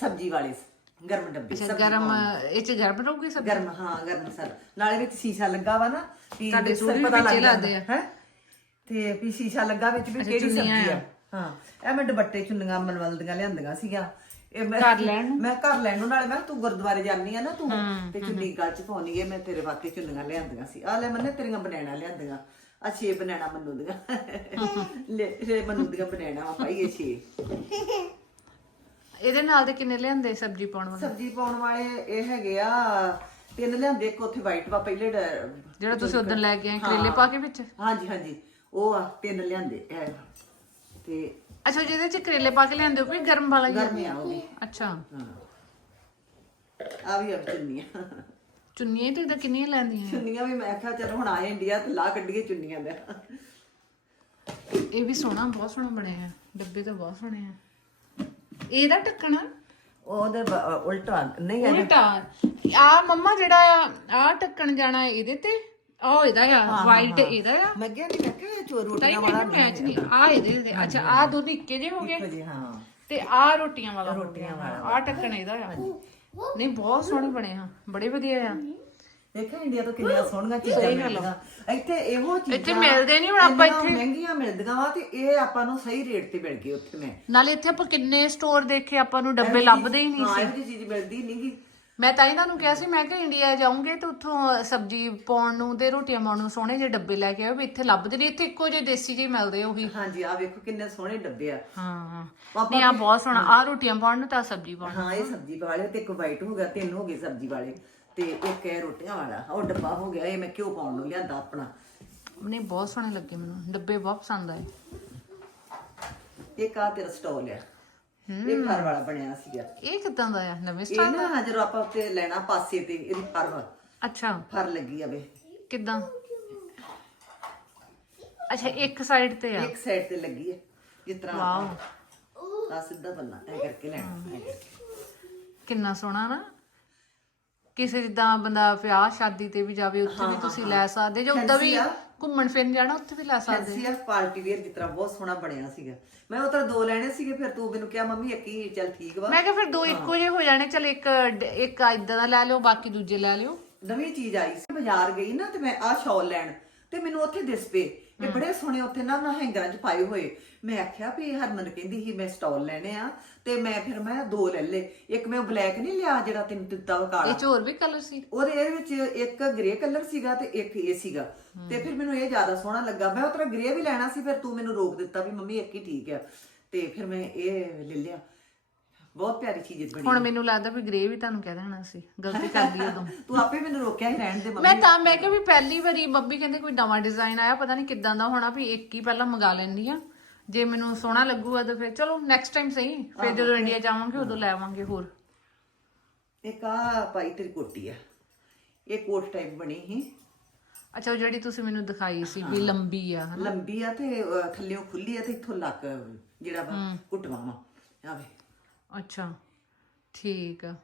ਸਬਜ਼ੀ ਵਾਲੇ ਗਰਮ ਡੱਬੇ ਅੱਛਾ ਗਰਮ ਇਹ 'ਚ ਗਰਮ ਰਹੂਗੀ ਸਬਜ਼ੀ? ਗਰਮ ਹਾਂ ਗਰਮ ਸਰ ਨਾਲੇ ਵਿੱਚ ਸ਼ੀਸ਼ਾ ਲੱਗਾ ਵਾ ਨਾ ਵੀ ਤੁਹਾਡੇ ਵਿੱਚ ਸੂਟ ਵੀ ਪਤਾ ਵਿੱਚੇ ਲੱਗਦੇ ਆ। ਹੈਂ? ਤੇ ਵੀ ਸ਼ੀਸ਼ਾ ਲੱਗਾ ਵਿੱਚ ਵੀ ਕਿਹੜੀ ਸਬਜ਼ੀ ਆ? ਆ। ਹਾਂ ਇਹ ਮੈਂ ਦੁਪੱਟੇ ਚੁੰਨੀਆਂ ਮਨਵਲ ਦੀਆਂ ਲਿਆਂਦੀਆਂ ਸੀਗੀਆਂ। ਇਹ ਮੈਂ ਘਰ ਲੈਣ? ਮੈਂ ਘਰ ਲੈਣ ਨੂੰ ਨਾਲੇ ਮੈਂ ਤੂੰ ਗੁਰਦੁਆਰੇ ਜਾਂਦੀ ਆ ਨਾ ਤੂੰ ਤੇ ਚੁੰਨੀ ਗਲ ਚ ਪਾਉਣੀ ਹੈ ਮੈਂ ਤੇਰੇ ਵਾਸਤੇ ਚੁੰਨੀਆਂ ਲਿਆਂਦੀਆਂ ਸੀ। ਆ ਲੈ ਮੈਨੇ ਤੇਰੀਆਂ ਬਨੈਣਾ ਲਿਆਂਦੀਆਂ। ਆ ਛੇ ਬਨੈਣਾ ਮੰਨੂ ਦੀਆਂ। ਲੈ ਛੇ ਮੰਨੂ ਦੀਆਂ ਵਾ ਭਾਈ ਇਹ ਛੇ। ਇਹਦੇ ਨਾਲ ਦੇ ਕਿੰਨੇ ਲਿਆਂਦੇ ਸਬਜ਼ੀ ਪਾਉਣ ਵਾਲੇ? ਸਬਜ਼ੀ ਪਾਉਣ ਵਾਲੇ ਇਹ ਹੈਗੇ ਆ ਤਿੰਨ ਲਿਆਂਦੇ ਇੱਕ ਉੱਥੇ ਵਾਈਟ ਵਾ ਪਹਿਲੇ ਜਿਹੜਾ ਤੁਸੀਂ ਉਦੋਂ ਲੈ ਕੇ ਆਏ ਕਰੇਲੇ ਪਾ ਕੇ ਵਿੱਚ? ਹਾਂਜੀ ਹਾਂਜੀ। ਉਹ ਆ ਤਿੰਨ ਲਿਆਂਦੇ ਇਹ ਤੇ ਅੱਛਾ ਜਿਹਦੇ 'ਚ ਕਰੇਲੇ ਪਾ ਕੇ ਲਿਆਂਦੇ ਹੋ ਵੀ ਗਰਮ ਵਾਲਾ ਹੀ ਆ? ਗਰਮੀ ਆ ਉਹ ਵੀ। ਅੱਛਾ। ਹਾਂ। ਆ ਵੀ ਆ ਚੁੰਨੀਆਂ। ਚੁੰਨੀਆਂ ਤੇ ਇਹਦਾ ਕਿੰਨੀਆਂ ਲੈਂਦੀਆਂ? ਚੁੰਨੀਆਂ ਵੀ ਮੈਂ ਕਿਹਾ ਚਲ ਹੁਣ ਆਏ ਇੰਡੀਆ ਤੇ ਲਾ ਕੱਢੀਏ ਚੁੰਨੀਆਂ ਦਾ। ਇਹ ਵੀ ਸੋਹਣਾ ਬਹੁਤ ਸੋਹਣਾ ਬਣਿਆ ਆ ਡੱਬੇ ਤਾਂ ਬਹੁਤ ਸੋਹਣੇ ਆ। ਇਹਦਾ ਢੱਕਣਾ? ਉਹਦੇ ਬ- ਉਲਟਾ। ਨਹੀਂ ਹੈ ਉਲਟਾ। ਆ ਮੰਮਾ ਜਿਹੜਾ ਆ ਢੱਕਣ ਜਾਣਾ ਇਹਦੇ ਤੇ? ਆ ਇਹਦਾ ਆ ਵਾਈਟ ਇਹਦਾ ਆ। ਮੈਂ ਕਿਹਾ ਨਹੀਂ ਮੈਂ ਕਿਹਾ ਇਹ ਚੋ ਤਾਂ ਰੋਟੀਆਂ ਇਹ ਵਾਲਾ ਮੈਚ ਨਹੀਂ ਆ ਇਹਦੇ ਤੇ ਅੱਛਾ ਆ ਦੋ ਇੱਕੇ ਜੇ ਹੋ ਗਏ ਨਹੀਂ ਜੀ ਹਾਂ। ਤੇ ਆ ਰੋਟੀਆਂ ਵਾਲਾ ਰੋਟੀਆਂ ਵਾਲਾ। ਆ ਢੱਕਣ ਇਹਦਾ ਆ। ਨਹੀਂ ਬਹੁਤ ਸੋਹਣੇ ਬਣੇ ਆ। ਬੜੇ ਵਧੀਆ ਆ। ਦੇਖਿਆ ਇੰਡੀਆ ਤੋਂ ਕਿੰਨੀਆਂ ਸੋਹਣੀਆਂ ਚੀਜ਼ਾਂ ਮਿਲਦੀਆਂ। ਇੱਥੇ ਇਹੋ ਚੀਜ਼ਾਂ ਇੱਥੇ ਮਿਲਦੇ ਨੀ ਹੁਣ ਆਪਾਂ ਇੰਨੀਆਂ ਮਹਿੰਗੀਆਂ ਮਿਲਦੀਆਂ ਵਾ ਤੇ ਇਹ ਆਪਾਂ ਨੂੰ ਸਹੀ ਰੇਟ ਤੇ ਮਿਲ ਗਏ ਉੱਥੇ ਮੈਂ। ਨਾਲੇ ਇੱਥੇ ਆਪਾਂ ਕਿੰਨੇ ਸਟੋਰ ਦੇਖੇ ਆਪਾਂ ਨੂੰ ਡੱਬੇ ਲੱਭਦੇ ਹੀ ਨਹੀਂ ਹਾਂ ਇਹੋ ਜਿਹੀ ਚੀਜ਼ ਮਿਲਦੀ ਨਹੀਂਗੀ ਮੈਂ ਤਾਂ ਹੀ ਤੁਹਾਨੂੰ ਕਿਹਾ ਸੀ ਮੈਂ ਕਿ ਇੰਡੀਆ ਜਾਉਂਗੇ ਤੇ ਉੱਥੋਂ ਸਬਜ਼ੀ ਪਾਉਣ ਨੂੰ ਤੇ ਰੋਟੀਆਂ ਪਾਉਣ ਨੂੰ ਸੋਹਣੇ ਜਿਹੇ ਡੱਬੇ ਲੈ ਕੇ ਆਓ ਵੀ ਇੱਥੇ ਲੱਭਦੇ ਨਹੀਂ ਇੱਥੇ ਇੱਕੋ ਜਿਹੇ ਦੇਸੀ ਜਿਹੇ ਮਿਲਦੇ ਉਹੀ। ਹਾਂਜੀ ਆ ਵੇਖੋ ਕਿੰਨੇ ਸੋਹਣੇ ਡੱਬੇ ਆ। ਹਾਂ ਨਹੀਂ ਆ ਬਹੁਤ ਸੋਹਣਾ ਆ ਰੋਟੀਆਂ ਪਾਉਣ ਨੂੰ ਤਾਂ ਸਬਜ਼ੀ ਪਾਉਣ ਹਾਂ ਇਹ ਸਬਜ਼ੀ ਵਾਲੇ ਤੇ ਇੱਕ ਵਾਈਟ ਹੋ ਗਿਆ ਤਿੰਨ ਹੋ ਗਏ ਸਬਜ਼ੀ ਵਾਲੇ। ਤੇ ਇੱਕ ਇਹ ਰੋਟੀਆਂ ਵਾਲਾ ਉਹ ਡੱਬਾ ਹੋ ਗਿਆ ਇਹ ਮੈਂ ਘਿਓ ਪਾਉਣ ਨੂੰ ਲਿਆਂਦਾ ਆਪਣਾ। ਨੂੰ। ਬਹੁਤ ਸੋਹਣੇ ਲੱਗੇ ਮੈਨੂੰ ਡੱਬੇ ਬਹੁਤ ਪਸੰਦ ਆਏ। ਇੱਕ ਆ ਤੇਰਾ ਸਟਾਲ ਆ। ਇਹ ਫਰ ਵਾਲਾ ਬਣਿਆ ਸੀਗਾ। ਇਹ ਕਿਦਾਂ ਦਾ ਆ? ਨਵੇਂ ਇਹ ਨਾ ਜਦੋਂ ਆਪਾਂ ਉੱਤੇ ਲੈਣਾ ਪਾਸੇ ਤੇ ਇਹਦੀ ਫਰ ਅੱਛਾ। ਫਰ ਲੱਗੀ ਆਵੇ ਕਿਦਾਂ? ਅੱਛਾ ਇੱਕ ਸਾਈਡ ਤੇ ਆ। ਇੱਕ ਸਾਈਡ ਤੇ ਲੱਗੀ ਹੈ ਜਿਸ ਤਰ੍ਹਾਂ ਵਾਓ। ਆ ਸਿੱਧਾ ਬੰਨਾ ਐ ਕਰਕੇ ਲੈਣਾ ਐਂ ਕਰਕੇ। ਕਿੰਨਾ ਸੋਹਣਾ ਨਾ। ਕਿਸੇ ਜਿੱਦਾਂ ਬੰਦਾ ਵਿਆਹ ਸ਼ਾਦੀ ਤੇ ਵੀ ਜਾਵੇ ਉੱਥੇ ਵੀ ਤੁਸੀਂ ਲੈ ਸਕਦੇ ਜੇ ਉੱਦਾਂ ਵੀ ਆ। ਘੁੰਮਣ ਫਿਰਨ ਜਾਣਾ ਉੱਥੇ ਵੀ ਲੈ ਸਕਦੇ ਫੈਂਸੀ ਆ ਪਾਰਟੀ ਵੇਅਰ ਜਿਸ ਤਰ੍ਹਾਂ ਬਹੁਤ ਸੋਹਣਾ ਬਣਿਆ ਸੀਗਾ। ਮੈਂ ਉਹ ਤਾਂ ਦੋ ਲੈਣੇ ਸੀਗੇ ਫਿਰ ਤੂੰ ਮੈਨੂੰ ਕਿਹਾ ਮੰਮੀ ਇੱਕ ਹੀ ਚੱਲ ਠੀਕ ਵਾ। ਮੈਂ ਕਿਹਾ ਫਿਰ ਦੋ ਇੱਕੋ ਜਿਹੇ ਹੋ ਜਾਣੇ ਚਲ ਇੱਕ ਇੱਕ ਇਦਾਂ ਦਾ ਲੈ ਲਿਓ ਬਾਕੀ ਦੂਜੇ ਲੈ ਲਿਓ। ਨਵੀਂ ਚੀਜ਼ ਆਈ ਸੀ ਬਾਜ਼ਾਰ ਗਈ ਨਾ ਤੇ ਮੈਂ ਆਹ ਸ਼ਾਲ ਲੈਣ ਤੇ ਮੈਨੂੰ ਉੱਥੇ ਦਿਸ ਪਏ। ਇਹ ਬੜੇ ਸੋਹਣੇ ਉੱਥੇ ਨਾ ਨਾ ਹੈਂਗਰਾਂ 'ਚ ਪਾਏ ਹੋਏ। ਮੈਂ ਆਖਿਆ ਵੀ ਹਰਮਨ ਕਹਿੰਦੀ ਸੀ ਮੈਂ ਸਟਾਲ ਲੈਣੇ ਆ। ਤੇ ਮੈਂ ਫਿਰ ਮੈਂ ਦੋ ਲੈ ਲਏ। ਇੱਕ ਮੈਂ ਬਲੈਕ ਨਹੀਂ ਲਿਆ ਜਿਹੜਾ ਤੈਨੂੰ ਦਿੱਤਾ ਵਾ ਇਹ ਕਾਲਾ ਚ ਹੋਰ ਵੀ ਕਲਰ ਸੀ? ਉਹਦੇ ਇਹਦੇ ਵਿੱਚ ਇੱਕ ਗ੍ਰੇ ਕਲਰ ਸੀਗਾ ਤੇ ਇੱਕ ਇਹ ਸੀਗਾ। ਤੇ ਫਿਰ ਮੈਨੂੰ ਇਹ ਜ਼ਿਆਦਾ ਸੋਹਣਾ ਲੱਗਾ। ਮੈਂ ਉਤਰਾ ਗ੍ਰੇ ਵੀ ਲੈਣਾ ਸੀ ਫਿਰ ਤੂੰ ਮੈਨੂੰ ਰੋਕ ਦਿੱਤਾ ਵੀ ਮੰਮੀ ਇੱਕ ਹੀ ਠੀਕ ਆ। ਤੇ ਫਿਰ ਮੈਂ ਇਹ ਲੈ ਲਿਆ। ਬਹੁਤ ਪਿਆਰੀ ਚੀਜ਼ ਬਣੀ ਹੁਣ ਮੈਨੂੰ ਲੱਗਦਾ ਵੀ ਗ੍ਰੇ ਵੀ ਤੁਹਾਨੂੰ ਕਹਿ ਦੇਣਾ ਸੀ ਗਲਤੀ ਕਰ ਲਈ ਉਦੋਂ। ਤੂੰ ਆਪੇ ਮੈਨੂੰ ਰੋਕਿਆ ਹੀ ਰਹਿਣ ਦੇ ਮੰਮੀ ਮੈਂ ਤਾਂ ਮੈਂ ਕਿਹਾ ਵੀ ਪਹਿਲੀ ਵਾਰੀ ਬੱਬੀ ਕਹਿੰਦੇ ਕੋਈ ਨਵਾਂ ਡਿਜ਼ਾਈਨ ਆਇਆ ਪਤਾ ਨਹੀਂ ਕਿੱਦਾਂ ਦਾ ਹੋਣਾ ਵੀ ਇੱਕ ਹੀ ਪਹਿਲਾਂ ਮੰਗਾ ਲੈਂਦੀ ਆ। ਜੇ ਮੈਨੂੰ ਸੋਹਣਾ ਲੱਗੂਗਾ ਤਾਂ ਫਿਰ ਚਲੋ ਨੈਕਸਟ ਟਾਈਮ ਸਹੀ। ਫਿਰ ਜਦੋਂ ਇੰਡੀਆ ਜਾਵਾਂਗੇ ਉਦੋਂ ਲੈ ਆਵਾਂਗੇ ਹੋਰ। ਇੱਕ ਆ ਪਾਈ ਤੇਰੀ ਕੋਟੀ ਆ। ਇਹ ਕੋਟ ਟਾਈਪ ਬਣੀ ਸੀ। ਅੱਛਾ ਉਹ ਜਿਹੜੀ ਤੁਸੀਂ ਮੈਨੂੰ ਦਿਖਾਈ ਸੀ ਵੀ ਲੰਬੀ ਆ ਹਨਾ? ਲੰਬੀ ਆ ਤੇ ਥੱਲਿਓਂ ਖੁੱਲੀ ਆ ਤੇ ਇੱਥੋਂ ਲੱਕ ਜਿਹੜਾ ਵਾ ਘੁੱਟਵਾ ਵਾ। ਆਵੇ। ਅੱਛਾ। ਠੀਕ ਆ।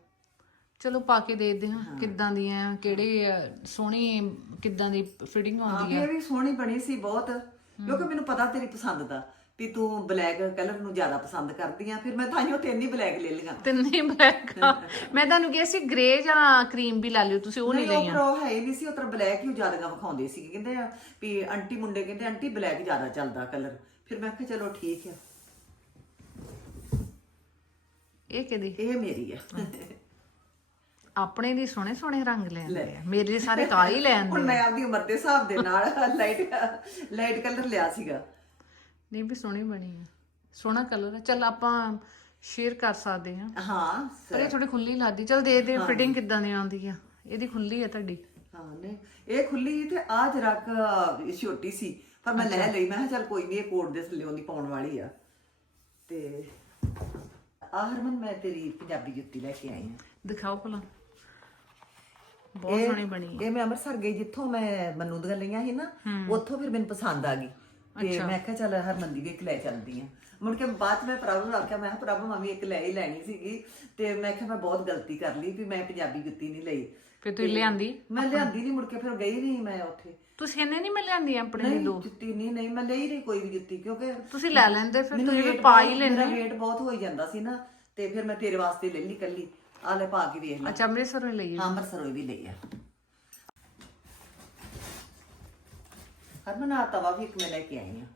ਚਲੋ ਪਾ ਕੇ ਦੇਖਦੇ ਹਾਂ। ਕਿੱਦਾਂ ਦੀਆਂ ਕਿਹੜੇ ਅ, ਸੋਹਣੀ ਕਿੱਦਾਂ ਦੀ ਫਿਟਿੰਗ ਹਾਂ ਆਉਂਦੀ ਵੀ ਆ ਇਹ ਵੀ ਸੋਹਣੀ ਬਣੀ ਸੀ ਬਹੁਤ। ਕਿਉਂਕਿ ਮੈਨੂੰ ਪਤਾ ਤੇਰੀ ਪਸੰਦ ਦਾ ਵੀ ਤੂੰ ਬਲੈਕ ਕਲਰ ਨੂੰ ਜ਼ਿਆਦਾ ਪਸੰਦ ਕਰਦੀ ਆ। ਫਿਰ ਮੈਂ ਤਾਂ ਹੀ ਉਹ ਤਿੰਨ ਹੀ ਬਲੈਕ ਲੈ ਲਈਆਂ। ਤਿੰਨੇ ਬਲੈਕ ਮੈਂ ਤੁਹਾਨੂੰ ਕਿਹਾ ਸੀ ਗ੍ਰੇ ਜਾਂ ਕਰੀਮ ਵੀ ਲਾ ਲਿਓ ਤੁਸੀਂ ਉਹ ਨਹੀਂ ਨਹੀਂ ਉਹ ਲਈਆਂ। ਪਰ ਉਹ ਹੈ ਹੀ ਨਹੀਂ ਸੀ ਉਤਰ ਬਲੈਕ ਹੀ ਜ਼ਿਆਦਾ ਵਿਖਾਉਂਦੇ ਸੀ। ਕਹਿੰਦੇ ਆ ਵੀ ਆਂਟੀ ਮੁੰਡੇ ਕਹਿੰਦੇ ਆਂਟੀ ਬਲੈਕ ਜ਼ਿਆਦਾ ਚੱਲਦਾ ਕਲਰ ਫਿਰ ਮੈਂ ਕਿਹਾ ਚਲੋ ਠੀਕ ਆ। ਇਹ ਕਿਹਦੀ? ਇਹ ਮੇਰੀ ਆ। ਆਪਣੇ ਦੀ ਸੋਹਣੇ ਸੋਹਣੇ ਰੰਗ ਲੈਂਦੇ ਆ। ਮੇਰੇ ਸਾਰੇ ਕਾਲੇ ਹੀ ਲੈਂਦੇ ਹੁਣ ਮੈਂ ਆਪਦੀ ਉਮਰ ਦੇ ਹਿਸਾਬ ਦੇ ਨਾਲ ਲਾਈਟ ਲਾਈਟ ਕਲਰ ਲਿਆ ਸੀਗਾ। ਨਹੀਂ ਵੀ ਸੋਹਣੀ ਬਣੀ ਆ। ਸੋਹਣਾ ਕਲਰ ਹੈ ਚਲ ਆਪਾਂ ਸ਼ੇਅਰ ਕਰ ਸਕਦੇ ਹਾਂ ਹਾਂ ਪਰ ਇਹ ਥੋੜੀ ਖੁੱਲੀ ਲੱਗਦੀ। ਚਲ ਦੇ ਦੇ ਫਿਟਿੰਗ ਕਿੱਦਾਂ ਦੀ ਆਉਂਦੀ ਆ। ਇਹਦੀ ਖੁੱਲੀ ਆ ਤੁਹਾਡੀ। ਹਾਂ ਨੇ ਇਹ ਖੁੱਲੀ ਤੇ ਆ ਜਰਾ ਕੁ ਛੋਟੀ ਸੀ। ਪਰ ਮੈਂ ਲੈ ਲਈ। ਮੈਂ ਕਿਹਾ ਚੱਲ ਕੋਈ ਨਹੀਂ ਇਹ ਕੋਟ ਦੇ ਥੱਲੇ ਦੀ ਪਾਉਣ ਵਾਲੀ ਆ। ਤੇ ਆ ਹਰਮਨ ਮੈਂ ਤੇਰੀ ਪੰਜਾਬੀ ਜੁੱਤੀ ਲੈ ਕੇ ਆਈ ਹਾਂ। ਦਿਖਾਓ ਭਲਾ। ਬਹੁਤ ਸੋਹਣੀ ਬਣੀ ਇਹ ਮੈਂ ਅੰਮ੍ਰਿਤਸਰ ਗਈ ਜਿੱਥੋਂ ਮੈਂ ਮੰਨੂ ਦੀਆਂ ਲਈਆਂ ਸੀ ਨਾ ਉੱਥੋਂ ਫਿਰ ਮੈਨੂੰ ਪਸੰਦ ਆ ਗਈ। ਤੇ ਮੈਂ ਕਿਹਾ ਚੱਲ ਹਰਮਨ ਦੀ ਵੀ ਇੱਕ ਲੈ ਚੱਲਦੀ ਆ ਮੁੜ ਕੇ ਬਾਅਦ 'ਚ ਮੈਂ ਪ੍ਰਭੂ ਨੂੰ ਆਖਿਆ ਮੈਂ ਕਿਹਾ ਪ੍ਰਭੂ ਮੰਮੀ ਇੱਕ ਲੈ ਹੀ ਲੈਣੀ ਸੀਗੀ। ਤੇ ਮੈਂ ਕਿਹਾ ਮੈਂ ਬਹੁਤ ਗਲਤੀ ਕਰ ਲਈ ਵੀ ਮੈਂ ਪੰਜਾਬੀ ਜੁੱਤੀ ਨਹੀਂ ਲਈ। ਫਿਰ ਤੁਸੀਂ ਲਿਆਂਦੀ? ਮੈਂ ਲਿਆਂਦੀ ਨਹੀਂ ਮੁੜ ਕੇ ਫਿਰ ਗਈ ਨਹੀਂ ਮੈਂ ਉੱਥੇ। ਤੁਸੀਂ ਇਹਨੇ ਨਹੀਂ ਮੈਂ ਲਿਆਂਦੀ ਆਪਣੇ ਲਈ ਦੋ ਜੁੱਤੀ ਨਹੀਂ ਨਹੀਂ ਮੈਂ ਲਈ ਨਹੀਂ ਕੋਈ ਵੀ ਜੁੱਤੀ ਕਿਉਂਕਿ ਤੁਸੀਂ ਲੈ ਲੈਂਦੇ ਫਿਰ ਤੁਸੀਂ ਵੀ ਪਾ ਹੀ ਲੈਂਦੇ ਮੇਰਾ weight ਬਹੁਤ ਹੋਈ ਜਾਂਦਾ ਸੀ ਨਾ ਤੇ ਫਿਰ ਮੈਂ ਤੇਰੇ ਵਾਸਤੇ ਲੈ ਲਈ ਕੱਲੀ ਆ ਲੈ ਪਾ ਕੇ ਵੇਖ ਲੈ। ਅੱਛਾ ਅੰਮ੍ਰਿਤਸਰੋਂ ਲਈ ਹਾਂ। ਅੰਮ੍ਰਿਤਸਰੋਂ ਵੀ ਲਈ ਆ। ਹਰਮਨ ਆ ਤਵਾ ਵੀ ਇੱਕ ਮੈਂ ਲੈ ਕੇ ਆਈ ਆ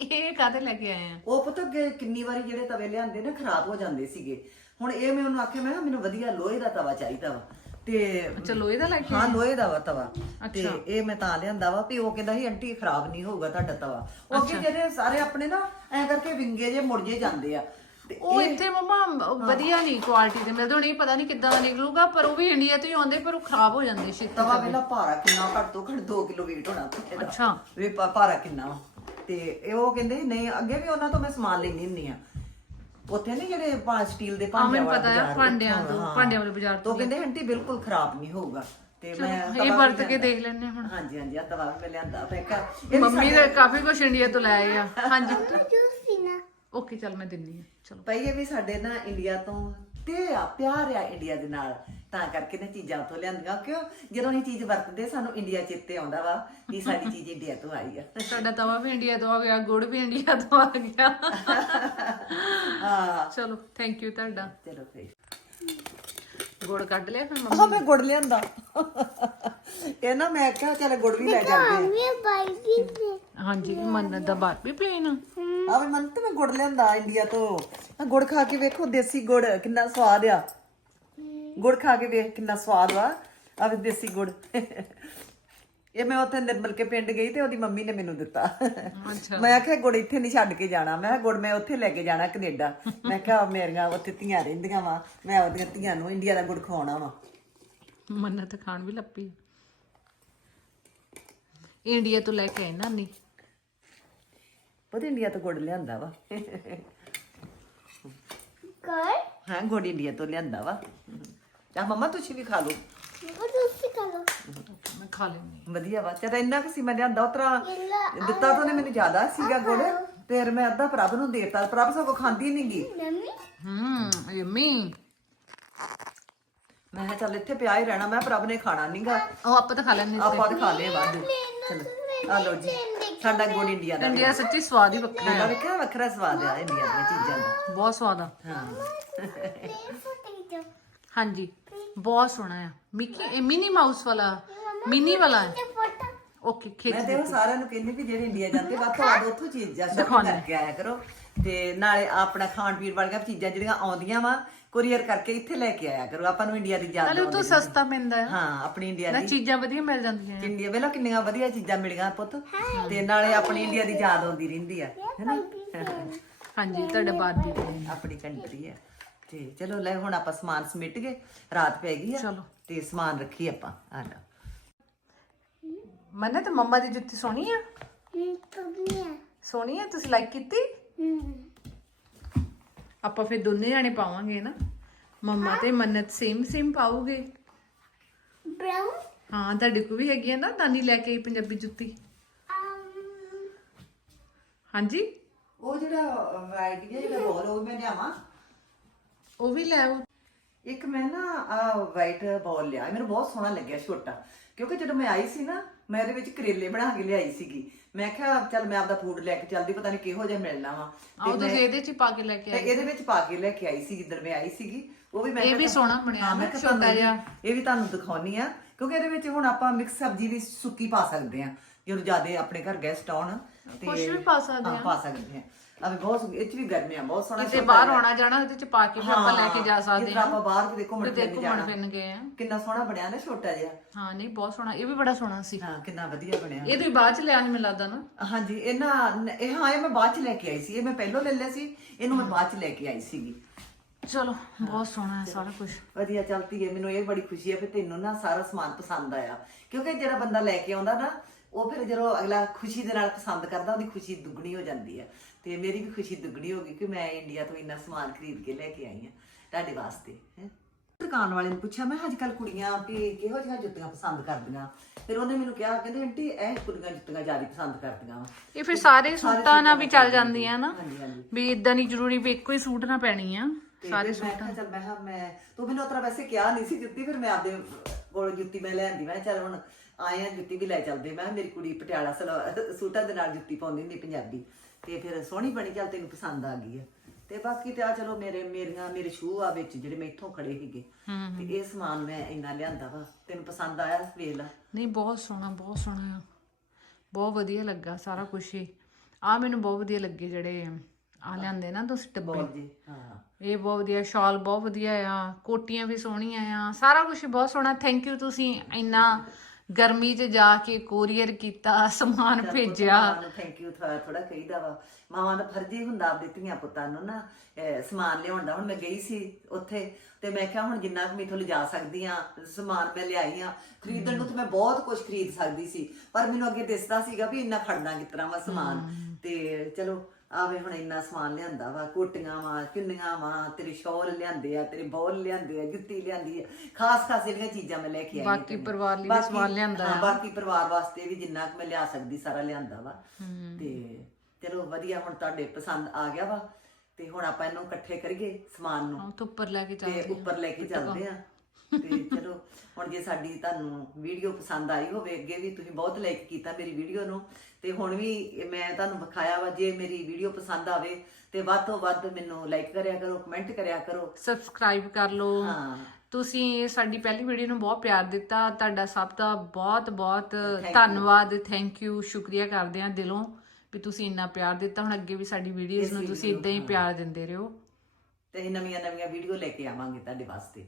ਇਹ ਕਾਹਦੇ ਲੈ ਕੇ ਆਏ ਆ? ਉਹ ਪਤਾ ਕਿ ਕਿੰਨੀ ਵਾਰੀ ਜਿਹੜੇ ਤਵੇ ਲਿਆਂਦੇ ਨਾ ਖਰਾਬ ਹੋ ਜਾਂਦੇ ਸੀਗੇ। ਹੁਣ ਇਹ ਮੈਂ ਉਹਨੂੰ ਆਖਿਆ ਮੈਂ ਮੈਨੂੰ ਵਧੀਆ ਲੋਹੇ ਦਾ ਤਵਾ ਚਾਹੀਦਾ ਵਾ। ਤੇ ਚਲੋ ਇਹਦਾ ਲੈ ਕੇ ਹਾਂ ਲੋਹੇ ਦਾ ਵਾ ਤਵਾ। ਤੇ ਇਹ ਮੈਂ ਤਾਂ ਲਿਆਂਦਾ ਵਾ ਵੀ ਉਹ ਕਹਿੰਦਾ ਸੀ ਆਂਟੀ ਖਰਾਬ ਨਹੀਂ ਹੋਊਗਾ ਤੁਹਾਡਾ ਤਵਾ। ਉਹ ਅੱਗੇ ਜਿਹੜੇ ਸਾਰੇ ਆਪਣੇ ਨਾ ਐ ਕਰਕੇ ਵਿੰਗੇ ਜੇ ਮੁੜ ਜੇ ਜਾਂਦੇ ਆ। ਉਹ ਇੱਥੇ ਮਮਾ ਵਧੀਆ ਨਹੀਂ ਕੁਆਲਿਟੀ ਦੇ ਮਿਲਦੇ ਇਹ ਪਤਾ ਨਹੀਂ ਕਿੱਦਾਂ ਦਾ ਨਿਕਲੂਗਾ ਪਰ ਉਹ ਵੀ ਇੰਡੀਆ ਤੋਂ ਹੀ ਆਉਂਦੇ ਪਰ ਉਹ ਖਰਾਬ ਹੋ ਜਾਂਦੇ ਛੇਤੀ ਤਵਾ ਵੇਲਾ ਭਾਰਾ ਕਿੰਨਾ ਘੱਟ ਤੋਂ ਘੱਟ 2 ਕਿਲੋ weight ਹੋਣਾ। ਅੱਛਾ। ਵੀ ਭਾਰਾ ਕਿੰਨਾ ਤੇ ਉਹ ਕਹਿੰਦੇ ਨਹੀਂ ਅੱਗੇ ਵੀ ਉਹਨਾਂ ਤੋਂ ਮੈਂ ਸਮਾਨ ਲੈਣੀ ਹੁੰਦੀ ਆ। ਉੱਥੇ ਨਹੀਂ ਜਿਹੜੇ ਪਾ ਸਟੀਲ ਦੇ ਭਾਂਡਿਆਂ ਮੈਨੂੰ ਪਤਾ ਆ, ਬਾਜ਼ਾਰ ਭਾਂਡਿਆਂ ਤੋਂ, ਹਾਂ। ਭਾਂਡਿਆਂ ਵਾਲੇ ਬਾਜ਼ਾਰ ਤੋਂ ਕਹਿੰਦੇ ਆਂਟੀ ਬਿਲਕੁਲ ਖਰਾਬ ਨਹੀਂ ਹੋਊਗਾ। ਤੇ ਮੈਂ ਇਹ ਵਰਤ ਕੇ। ਦੇਖ ਲੈਣੇ ਹੁਣ। ਹਾਂਜੀ ਹਾਂਜੀ ਆ ਤਵਾ ਮੈਂ ਲਿਆਂਦਾ। ਮੈਂ ਕਿਹਾ ਮੰਮੀ ਨੇ ਕਾਫੀ ਕੁਝ ਇੰਡੀਆ ਤੋਂ ਲੈ ਆਏ ਆ। ਹਾਂਜੀ। ਨਾ। ਓਕੇ ਚੱਲ ਮੈਂ ਦਿੰਨੀ ਆ ਚਲੋ। ਪਈ ਇਹ ਵੀ ਸਾਡੇ ਨਾ ਇੰਡੀਆ ਤੋਂ ਤੇ ਆ ਪਿਆਰ ਆ ਇੰਡੀਆ ਦੇ ਨਾਲ। ਤਾਂ ਕਰਕੇ ਨਾ ਚੀਜ਼ਾਂ ਉੱਥੋਂ ਲਿਆਂਦੀਆਂ ਕਿਉਂ? ਜਦੋਂ ਅਸੀਂ ਚੀਜ਼ ਵਰਤਦੇ ਸਾਨੂੰ ਇੰਡੀਆ ਚੇਤੇ ਆਉਂਦਾ ਵਾ ਵੀ ਸਾਡੀ ਚੀਜ਼ ਇੰਡੀਆ ਤੋਂ ਆਈ ਆ। ਸਾਡਾ ਤਵਾ ਵੀ ਇੰਡੀਆ ਤੋਂ ਆ ਗਿਆ ਗੁੜ ਵੀ ਇੰਡੀਆ ਤੋਂ ਆ ਗਿਆ। ਹਾਂ। ਚਲੋ ਥੈਂਕ ਯੂ ਤੁਹਾਡਾ। ਚਲੋ ਫੇਰ। ਗੁੜ ਕੱਢ ਲਿਆ ਫਿਰ ਮੰਮੀ ਹਾਂ ਮੈਂ ਗੁੜ ਲਿਆਂਦਾ। ਇਹ ਨਾ ਮੈਂ ਕਿਹਾ ਚੱਲ ਗੁੜ ਵੀ ਲੈ ਜਾਂਦੇ ਮੈਂ ਬਾਈ ਨੇ ਹਾਂਜੀ ਮੰਨ ਦਾ ਬਾਤ ਵੀ ਪਲੇਨ ਆ ਆ ਵੀ ਮਨ ਤੇ ਮੈਂ ਗੁੜ ਲਿਆਂਦਾ ਇੰਡੀਆ ਤੋਂ। ਆ ਗੁੜ ਖਾ ਕੇ ਵੇਖੋ ਦੇਸੀ ਗੁੜ ਕਿੰਨਾ ਸਵਾਦ ਆ। ਗੁੜ ਖਾ ਕੇ ਵੇਖ ਕਿੰਨਾ ਸਵਾਦ ਵਾ। ਆ ਵੀ ਦੇਸੀ ਗੁੜ। ਇਹ ਮੈਂ ਉੱਥੇ ਨਿਰਮਲ ਕੇ ਪਿੰਡ ਗਈ ਤੇ ਉਹਦੀ ਮੰਮੀ ਨੇ ਮੈਨੂੰ ਦਿੱਤਾ। ਅੱਛਾ। ਮੈਂ ਆਖਿਆ ਗੁੜ ਇੱਥੇ ਨਹੀਂ ਛੱਡ ਕੇ ਜਾਣਾ। ਮੈਂ ਕਿਹਾ ਗੁੜ ਮੈਂ ਉੱਥੇ ਲੈ ਕੇ ਜਾਣਾ ਕੈਨੇਡਾ। ਮੈਂ ਕਿਹਾ ਮੇਰੀਆਂ ਉੱਥੇ ਧੀਆਂ ਰਹਿੰਦੀਆਂ ਵਾ। ਮੈਂ ਉਹਦੀਆਂ ਧੀਆਂ ਨੂੰ ਇੰਡੀਆ ਦਾ ਗੁੜ ਖਵਾਉਣਾ ਵਾ। ਮੰਨਤ ਖਾਣ ਵੀ ਲੱਪੀ। ਇੰਡੀਆ ਤੋਂ ਲੈ ਕੇ ਆਏ ਨਾਨੀ। ਉਹਦੇ ਇੰਡੀਆ ਤੋਂ ਗੁੜ ਲਿਆਂਦਾ ਵਾ। ਕਰ ਹਾਂ ਗੁੜ ਇੰਡੀਆ ਤੋਂ ਲਿਆਂਦਾ ਵਾ। ਆ ਮਮਾ ਤੁਸੀਂ ਵੀ ਖਾ ਲਓ। ਮੈਂ ਖਾ ਲੈਂਦੀ ਵਧੀਆ ਵਾ। ਚਲ ਇੰਨਾ ਕਿ ਸੀ ਮੈਂ ਲਿਆਂਦਾ ਉਤਰਾ ਦਿੱਤਾ ਤਾਂ ਉਹਨੇ ਮੈਨੂੰ ਜ਼ਿਆਦਾ ਸੀਗਾ ਗੁੜ। ਫਿਰ ਮੈਂ ਅੱਧਾ ਪ੍ਰਭ ਨੂੰ ਦੇਤਾ। ਪ੍ਰਭ ਸਗੋਂ ਖਾਂਦੀ ਨੀ ਗੀ। ਮੰਮੀ? ਹੂੰ ਯਮੀ। ਮੈਂ ਕਿਹਾ ਚੱਲ ਇੱਥੇ ਪਿਆ ਹੀ ਰਹਿਣਾ। ਮੈਂ ਪ੍ਰਭ ਨੇ ਖਾਣਾ ਨਹੀਂਗਾ ਉਹ ਆਪਾਂ ਤਾਂ ਖਾ ਲੈਂਦੇ ਆਪਾਂ ਤਾਂ ਖਾ ਲਏ ਵਾਧੂ। ਚਲੋ। ਆ ਲਓ ਜੀ। ਸਾਡਾ ਗੁੜ ਇੰਡੀਆ ਦਾ ਇੰਡੀਆ ਸੱਚੀ ਸਵਾਦ ਹੀ ਵੱਖਰਾ ਇਹਦਾ ਵੇਖਿਆ ਵੱਖਰਾ ਸਵਾਦ ਆ ਇੰਡੀਆ ਦੀਆਂ ਚੀਜ਼ਾਂ ਦਾ। ਬਹੁਤ ਸਵਾਦ ਆ। ਹਾਂ। ਹਾਂਜੀ। ਬਹੁਤ ਸੋਹਣਾ ਆ। ਮਿਕੀ ਇਹ ਮਿਨੀ ਮਾਊਸ ਵਾਲਾ ਮਿਨੀ ਵਾਲਾ ਹੈ। ਓਕੇ ਖਿੱਚ ਮੈਂ ਤੇ ਉਹ ਸਾਰਿਆਂ ਨੂੰ ਕਹਿੰਦੀ ਵੀ ਜਿਹੜੇ ਇੰਡੀਆ ਜਾਂਦੇ ਵੱਧ ਤੋਂ ਵੱਧ ਉੱਥੋਂ ਚੀਜ਼ਾਂ ਸ਼ਾਪਿੰਗ ਕਰਕੇ ਆਇਆ ਕਰੋ। ਤੇ ਨਾਲੇ ਆਪਣਾ ਖਾਣ ਪੀਣ ਵਾਲੀਆਂ ਚੀਜ਼ਾਂ ਜਿਹੜੀਆਂ ਆਉਂਦੀਆਂ ਵਾ ਕੁਰੀਅਰ ਕਰਕੇ ਇੱਥੇ ਲੈ ਕੇ ਆਇਆ ਕਰੋ। ਆਪਾਂ ਨੂੰ ਇੰਡੀਆ ਦੀ ਯਾਦ ਨਾਲੇ ਉਤੋਂ ਸਸਤਾ ਪੈਂਦਾ ਹੈ। ਹਾਂ ਆਪਣੀ ਇੰਡੀਆ ਨਾ ਦੀ। ਚੀਜ਼ਾਂ ਵਧੀਆ ਮਿਲ ਜਾਂਦੀਆਂ ਇੰਡੀਆ ਵੇਲਾ ਕਿੰਨੀਆਂ ਵਧੀਆ ਚੀਜ਼ਾਂ ਮਿਲੀਆਂ ਪੁੱਤ। ਤੇ ਨਾਲੇ ਆਪਣੀ ਇੰਡੀਆ ਦੀ ਯਾਦ ਆਉਂਦੀ ਰਹਿੰਦੀ ਆ ਹੈਨਾ ਹਾਂਜੀ ਤੁਹਾਡਾ ਬਾਰਬੀ ਆਪਣੀ ਕੰਟਰੀ ਆ। ਤੇ ਚਲੋ ਲੈ ਹੁਣ ਆਪਾਂ ਸਮਾਨ ਸਮਿਟ ਗਏ ਰਾਤ ਪੈ ਗਈ ਆ ਚਲੋ। ਤੇ ਸਮਾਨ ਰੱਖੀ ਆਪਾਂ ਆ ਲਓ ਮੰਨੇ ਤੇ ਮੰਮਾ ਦੀ ਜੁੱਤੀ ਸੋਹਣੀ ਆ? ਸੋਹਣੀ ਆ। ਤੁਸੀਂ ਲਾਈਕ ਕੀਤੀ? ਆਪਾਂ ਫਿਰ ਦੋਨੇ ਜਾਣੇ ਪਾਵਾਂਗੇ ਨਾ। ਮੰਮਾ ਤੇ ਮੰਨਤ ਸੇਮ ਸੇਮ ਪਾਉਗੇ। ਬ੍ਰਾਊਨ ਹਾਂ ਤੁਹਾਡੇ ਕੋ ਵੀ ਹੈਗੀ ਆ ਨਾ ਨਾਨੀ ਲੈ ਕੇ ਆਈ ਪੰਜਾਬੀ ਜੁੱਤੀ। Um ਹਾਂਜੀ? ਉਹ ਜਿਹੜਾ ਵਾਈਟ ਜਿਹੜਾ ਬੋਲ ਉਹ ਮੈਂ ਲਿਆਵਾਂ। ਉਹ ਵੀ ਲੈ ਆਓ। ਇੱਕ ਮੈਂ ਨਾ ਆ ਵਾਈਟ ਬਾਲ ਲਿਆ। ਮੈਨੂੰ ਬਹੁਤ ਸੋਹਣਾ ਲੱਗਿਆ ਛੋਟਾ। ਕਿਉਂਕਿ ਜਦੋਂ ਮੈਂ ਆਈ ਸੀ ਨਾ ਮੈਂ ਇਹਦੇ ਵਿੱਚ ਕਰੇਲੇ ਬਣਾ ਕੇ ਲਿਆਈ ਸੀਗੀ। ਮੈਂ ਕਿਹਾ ਚੱਲ ਮੈਂ ਆਪਦਾ ਫੂਡ ਲੈ ਕੇ ਚੱਲਦੀ ਪਤਾ ਨਹੀਂ ਕਿਹੋ ਜਿਹਾ ਮਿਲਣਾ ਵਾ। ਆਓ ਤੁਸੀਂ ਇਹਦੇ ਚ ਹੀ ਪਾ ਕੇ ਲੈ ਕੇ ਤੇ ਆਏ ਇਹਦੇ ਵਿੱਚ ਪਾ ਕੇ ਲੈ ਕੇ ਆਈ ਸੀ ਜਿੱਦਣ ਮੈਂ ਆਈ ਸੀਗੀ। ਉਹ ਵੀ ਮੈਂ ਇਹ ਵੀ ਸੋਹਣਾ ਬਣਿਆ ਹਾਂ, ਮੈਂ ਨਾ, ਕਿਹਾ ਛੋਟਾ ਤੁਹਾਨੂੰ ਜਿਹਾ। ਇਹ ਵੀ ਤੁਹਾਨੂੰ ਦਿਖਾਉਣੀ ਆ। ਕਿਉਂਕਿ ਇਹਦੇ ਵਿੱਚ ਹੁਣ ਆਪਾਂ ਮਿਕਸ ਸਬਜ਼ੀ ਵੀ ਸੁੱਕੀ ਪਾ ਸਕਦੇ ਆ। ਜਦੋਂ ਜ਼ਿਆਦੇ ਆਪਣੇ ਘਰ ਗੈਸਟ ਆਉਣ ਤੇ ਕੁਛ ਵੀ ਪਾ ਸਕਦੇ ਹਾਂ ਪਾ ਸਕਦੇ ਆ। ਅਬੇ ਬਹੁਤ ਇਹ ਚ ਵੀ ਗਰਮੀ ਆ ਬਹੁਤ ਸੋਹਣਾ ਕਿਤੇ ਬਾਹਰ। ਆਉਣਾ ਜਾਣਾ ਉਹਦੇ ਚ ਪਾ ਕੇ ਵੀ ਆਪਾਂ ਲੈ ਕੇ ਜਾ ਸਕਦੇ ਹਾਂ। ਆਪਾਂ ਬਾਹਰ ਕਿਤੇ ਘੁੰਮਣ ਕਿਤੇ ਘੁੰਮਣ ਫਿਰਨ ਗਏ ਆ। ਕਿੰਨਾ ਸੋਹਣਾ ਬਣਿਆ ਨਾ ਛੋਟਾ ਜਿਹਾ। ਹਾਂ ਨਹੀਂ ਬਹੁਤ ਸੋਹਣਾ ਇਹ ਵੀ ਬੜਾ ਸੋਹਣਾ ਸੀ। ਹਾਂ ਕਿੰਨਾ ਵਧੀਆ ਬਣਿਆ। ਇਹ ਤੁਸੀਂ ਬਾਅਦ ਚ ਲਿਆ ਸੀ ਮੈਨੂੰ ਲੱਗਦਾ ਨਾ। ਹਾਂਜੀ ਇਹਨਾਂ ਇਹ ਹਾਂ ਇਹ ਮੈਂ ਬਾਅਦ ਚ ਲੈ ਕੇ ਆਈ ਸੀ। ਇਹ ਮੈਂ ਪਹਿਲਾਂ ਲੈ ਲਿਆ ਸੀ ਇਹਨੂੰ ਮੈਂ ਬਾਅਦ ਚ ਲੈ ਕੇ ਆਈ ਸੀਗੀ। ਚਲੋ ਬਹੁਤ ਸੋਹਣਾ ਹੈ ਸਾਰਾ ਕੁਝ ਵਧੀਆ ਚਲਦੀ ਹੈ ਮੈਨੂੰ ਇਹ ਬੜੀ ਖੁਸ਼ੀ ਹੈ ਕਿ ਤੈਨੂੰ ਨਾ ਸਾਰਾ ਸਮਾਨ ਪਸੰਦ ਆਇਆ। ਕਿਉਂਕਿ ਜਿਹੜਾ ਬੰਦਾ ਲੈ ਕੇ ਆਉਂਦਾ ਨਾ ਉਹ ਫਿਰ ਜਦੋਂ ਅਗਲਾ ਖੁਸ਼ੀ ਦੇ ਨਾਲ ਪਸੰਦ ਕਰਦਾ ਉਹਦੀ ਖੁਸ਼ੀ ਦੁੱਗਣੀ ਹੋ ਜਾਂਦੀ ਹੈ। ਤੇ ਮੇਰੀ ਵੀ ਖੁਸ਼ੀ ਦੁੱਗਣੀ ਹੋ ਗਈ ਕਿ ਮੈਂ ਇੰਡੀਆ ਤੋਂ ਇੰਨਾ ਸਮਾਨ ਖਰੀਦ ਕੇ ਲੈ ਕੇ ਆਈ ਹਾਂ ਤੁਹਾਡੇ ਵਾਸਤੇ ਹੈ। ਦੁਕਾਨ ਵਾਲੇ ਨੂੰ ਪੁੱਛਿਆ ਮੈਂ ਅੱਜ ਕੱਲ ਕੁੜੀਆਂ ਵੀ ਕਿਹੋ ਜਿਹੀਆਂ ਜੁੱਤੀਆਂ ਪਸੰਦ ਕਰਦੀਆਂ? ਫਿਰ ਉਹਨੇ ਮੈਨੂੰ ਕਿਹਾ ਕਹਿੰਦੇ ਆਂਟੀ ਇਹ ਕੁੜੀਆਂ ਜੁੱਤੀਆਂ ਜ਼ਿਆਦਾ ਪਸੰਦ ਕਰਦੀਆਂ ਵਾ। ਇਹ ਫਿਰ ਸਾਰੇ ਸੂਟਾਂ ਨਾਲ ਵੀ ਚੱਲ ਜਾਂਦੀਆਂ ਨਾ। ਹਾਂਜੀ ਹਾਂਜੀ। ਵੀ ਇਦਾਂ ਨਹੀਂ ਜ਼ਰੂਰੀ ਵੀ ਇੱਕੋ ਹੀ ਸੂਟ ਨਾ ਪੈਣੀ ਆ ਸਾਰੇ ਕਿਹਾ ਚੱਲ ਮੈਂ ਕਿਹਾ ਮੈਂ ਤੂੰ ਮੈਨੂੰ ਉਤਰਾ ਵੈਸੇ ਕਿਹਾ ਨਹੀਂ ਸੀ ਜੁੱਤੀ ਫਿਰ ਮੈਂ ਆਪਦੇ ਕੋਲ ਜੁੱਤੀ ਮੈਂ ਲੈਂਦੀ ਮੈਂ ਕਿਹਾ ਚੱਲ ਹੁਣ ਆਏ ਆ ਜੁੱਤੀ ਵੀ ਲੈ ਚੱਲਦੇ। ਮੈਂ ਕਿਹਾ ਮੇਰੀ ਕੁੜੀ ਪਟਿਆਲਾ ਸਲਵਾ- ਸੂਟਾਂ ਦੇ ਨਾਲ ਜੁੱਤੀ ਪਾਉਂਦੀ ਹੁੰਦੀ ਪੰਜਾਬੀ। ਤੇ ਫਿਰ ਸੋਹਣੀ ਬਣੀ ਚੱਲ ਤੈਨੂੰ ਪਸੰਦ ਆ ਗਈ ਆ। ਤੇ ਬਾਕੀ ਤੇ ਆ ਚਲੋ ਮੇਰੇ ਮੇਰੀਆਂ ਮੇਰੇ ਸ਼ੂ ਆ ਵਿੱਚ ਜਿਹੜੇ ਮੈਂ ਇੱਥੋਂ ਖੜੇ ਸੀਗੇ। ਤੇ ਇਹ ਸਮਾਨ ਮੈਂ ਇੰਨਾ ਲਿਆਂਦਾ ਵਾ ਤੈਨੂੰ ਪਸੰਦ ਆਇਆ ਵੇਖ ਲੈ। ਨਹੀਂ ਬਹੁਤ ਸੋਹਣਾ ਬਹੁਤ ਸੋਹਣਾ ਆ। ਬਹੁਤ ਵਧੀਆ ਲੱਗਾ ਸਾਰਾ ਕੁਝ ਹੀ। ਆ ਮੈਨੂੰ ਬਹੁਤ ਵਧੀਆ ਲੱਗੇ ਜਿਹੜੇ ਆ ਲਿਆਂਦੇ ਨਾ ਤੁਸੀਂ ਡੱਬੇ ਬੋਲ ਜੀ ਹਾਂ। ਇਹ ਬਹੁਤ ਵਧੀਆ ਸ਼ਾਲ ਬਹੁਤ ਵਧੀਆ ਆ ਕੋਟੀਆਂ ਵੀ ਸੋਹਣੀਆਂ ਆ ਸਾਰਾ ਕੁਝ ਬਹੁਤ ਸੋਹਣਾ। ਥੈਂਕ ਯੂ ਤੁਸੀਂ ਇੰਨਾ ਗਰਮੀ 'ਚ ਜਾ ਕੇ ਕੋਰੀਅਰ ਕੀਤਾ ਸਮਾਨ ਭੇਜਿਆ। ਥੈਂਕ ਯੂ ਥੋੜਾ ਕਹੀਦਾ ਵਾ। ਮਾਵਾਂ ਦਾ ਫਰਜ਼ ਹੀ ਹੁੰਦਾ ਆਪਦੇ ਧੀਆਂ ਪੁੱਤਾਂ ਨੂੰ ਨਾ ਸਮਾਨ ਲਿਆਉਣ ਦਾ। ਹੁਣ ਮੈਂ ਗਈ ਸੀ ਉੱਥੇ ਤੇ ਮੈਂ ਕਿਹਾ ਹੁਣ ਜਿੰਨਾ ਕੁ ਮੈਥੋਂ ਲਿਜਾ ਸਕਦੀ ਆ ਸਮਾਨ ਮੈਂ ਲਿਆਈ ਆ ਖਰੀਦਣ ਨੂੰ ਤੇ ਮੈਂ ਬਹੁਤ ਕੁਝ ਖਰੀਦ ਸਕਦੀ ਸੀ। ਪਰ ਮੈਨੂੰ ਅੱਗੇ ਦਿਸਦਾ ਸੀਗਾ ਵੀ ਇੰਨਾ ਖੜਨਾ ਤਰ੍ਹਾਂ ਵਾ ਸਮਾਨ। ਤੇ ਚਲੋ ਆਵੇ ਹੁਣ ਇੰਨਾ ਸਮਾਨ ਲਿਆਂਦਾ ਵਾ ਕੋਟੀਆਂ ਵਾ ਚੁੰਨੀਆਂ ਵਾ ਤੇਰੇ ਸ਼ੌਲ ਲਿਆਂਦੇ ਆ ਤੇਰੇ ਬੌਲ ਲਿਆਂਦੇ ਆ ਜੁੱਤੀ ਲਿਆਂਦੀ ਆ ਖਾਸ ਖਾਸ ਜਿਹੜੀਆਂ ਚੀਜ਼ਾਂ ਮੈਂ ਲੈ ਕੇ ਆਈ ਹਾਂ। ਬਾਕੀ। ਪਰਿਵਾਰ ਲਈ ਵੀ ਬਾਕੀ- ਸਮਾਨ ਲਿਆਂਦਾ ਹਾਂ, ਬਾਕੀ ਪਰਿਵਾਰ ਵਾਸਤੇ ਵੀ ਜਿੰਨਾ ਕੁ ਮੈਂ ਲਿਆ ਸਕਦੀ ਸਾਰਾ ਲਿਆਂਦਾ ਵਾ। ਤੇ ਚਲੋ ਵਧੀਆ ਹੁਣ ਤੁਹਾਡੇ ਪਸੰਦ ਆ ਗਿਆ ਵਾ। ਤੇ ਹੁਣ ਆਪਾਂ ਇਹਨੂੰ ਇਕੱਠੇ ਕਰੀਏ ਸਮਾਨ ਨੂੰ। ਉਹ ਤੋਂ ਉੱਪਰ ਲੈ ਕੇ ਚੱਲਦੇ ਉੱਪਰ ਲੈ ਕੇ ਚੱਲਦੇ ਆ। ਤੇ ਚਲੋ ਹੁਣ ਜੇ ਸਾਡੀ ਤੁਹਾਨੂੰ ਵੀਡੀਓ ਪਸੰਦ ਆਈ ਹੋਵੇ ਅੱਗੇ ਵੀ ਤੁਸੀਂ ਬਹੁਤ ਲਾਈਕ ਕੀਤਾ ਮੇਰੀ ਵੀਡੀਓ ਨੂੰ ਤੇ ਹੁਣ ਵੀ ਮੈਂ ਤੁਹਾਨੂੰ ਵਿਖਾਇਆ ਵਾ ਜੇ ਮੇਰੀ ਵੀਡੀਓ ਪਸੰਦ ਆਵੇ ਤੇ ਵੱਧ ਤੋਂ ਵੱਧ ਮੈਨੂੰ ਲਾਈਕ ਕਰਿਆ ਕਰੋ ਕਮੈਂਟ ਕਰਿਆ ਕਰੋ। ਸਬਸਕ੍ਰਾਈਬ ਕਰ ਲਓ। ਹਾਂ। ਤੁਸੀਂ ਸਾਡੀ ਪਹਿਲੀ ਵੀਡੀਓ ਨੂੰ ਬਹੁਤ ਪਿਆਰ ਦਿੱਤਾ ਤੁਹਾਡਾ ਸਭ ਦਾ ਬਹੁਤ ਬਹੁਤ ਧੰਨਵਾਦ ਥੈਂਕ ਯੂ ਸ਼ੁਕਰੀਆ ਕਰਦੇ ਹਾਂ ਦਿਲੋਂ ਵੀ ਤੁਸੀਂ ਇੰਨਾ ਪਿਆਰ ਦਿੱਤਾ। ਹੁਣ ਅੱਗੇ ਵੀ ਸਾਡੀ ਵੀਡੀਓਜ਼ ਨੂੰ ਤੁਸੀਂ ਇਦਾਂ ਹੀ ਪਿਆਰ ਦਿੰਦੇ ਰਹੋ। ਤੇ ਨਵੀਆਂ ਨਵੀਆਂ ਵੀਡੀਓ ਲੈ ਕੇ ਆਵਾਂਗੇ ਤੁਹਾਡੇ ਵਾਸਤੇ।